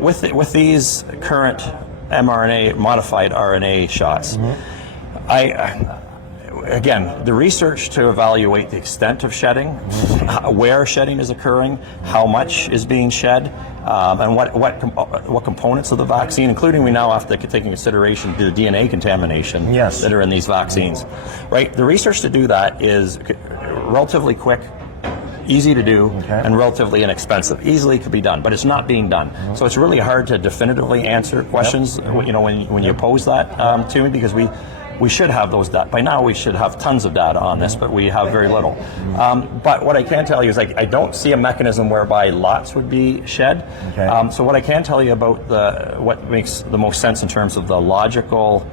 with these current mRNA modified RNA shots, again, the research to evaluate the extent of shedding, where shedding is occurring, how much is being shed, and what components of the vaccine, including we now have to take into consideration the DNA contamination that are in these vaccines. Right? The research to do that is relatively quick, easy to do, and relatively inexpensive. Easily could be done, but it's not being done. So it's really hard to definitively answer questions, you know, when you pose that to me, because we should have those data. By now we should have tons of data on this, but we have very little. But what I can tell you is I don't see a mechanism whereby lots would be shed. So what I can tell you about what makes the most sense in terms of the logical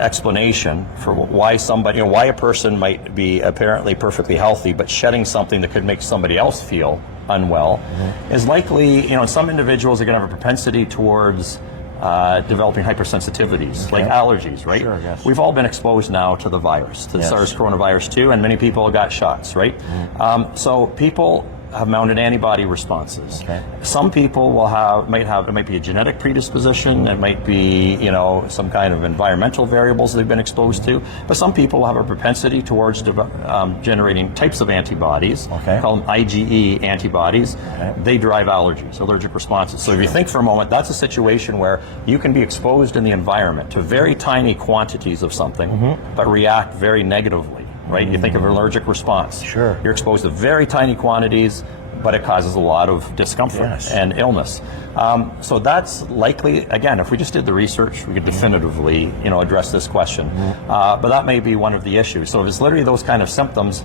explanation for why somebody, you know, why a person might be apparently perfectly healthy but shedding something that could make somebody else feel unwell is likely, you know, some individuals are going to have a propensity towards developing hypersensitivities, like allergies, right? Sure, yes. We've all been exposed now to the virus, to the SARS coronavirus 2, and many people got shots, right? So people have mounted antibody responses. Some people it might be a genetic predisposition, it might be, you know, some kind of environmental variables they've been exposed to, but some people will have a propensity towards generating types of antibodies, called them IgE antibodies. They drive allergies, allergic responses. So if you think for a moment, that's a situation where you can be exposed in the environment to very tiny quantities of something, but react very negatively. Right? You think of an allergic response. You're exposed to very tiny quantities, but it causes a lot of discomfort and illness. So that's likely, again, if we just did the research, we could definitively, you know, address this question. But that may be one of the issues. So if it's literally those kind of symptoms,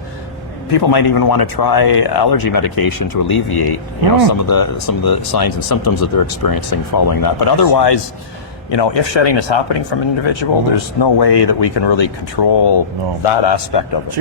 people might even want to try allergy medication to alleviate, you know, some of the signs and symptoms that they're experiencing following that. But otherwise, you know, if shedding is happening from an individual, there's no way that we can really control that aspect of it.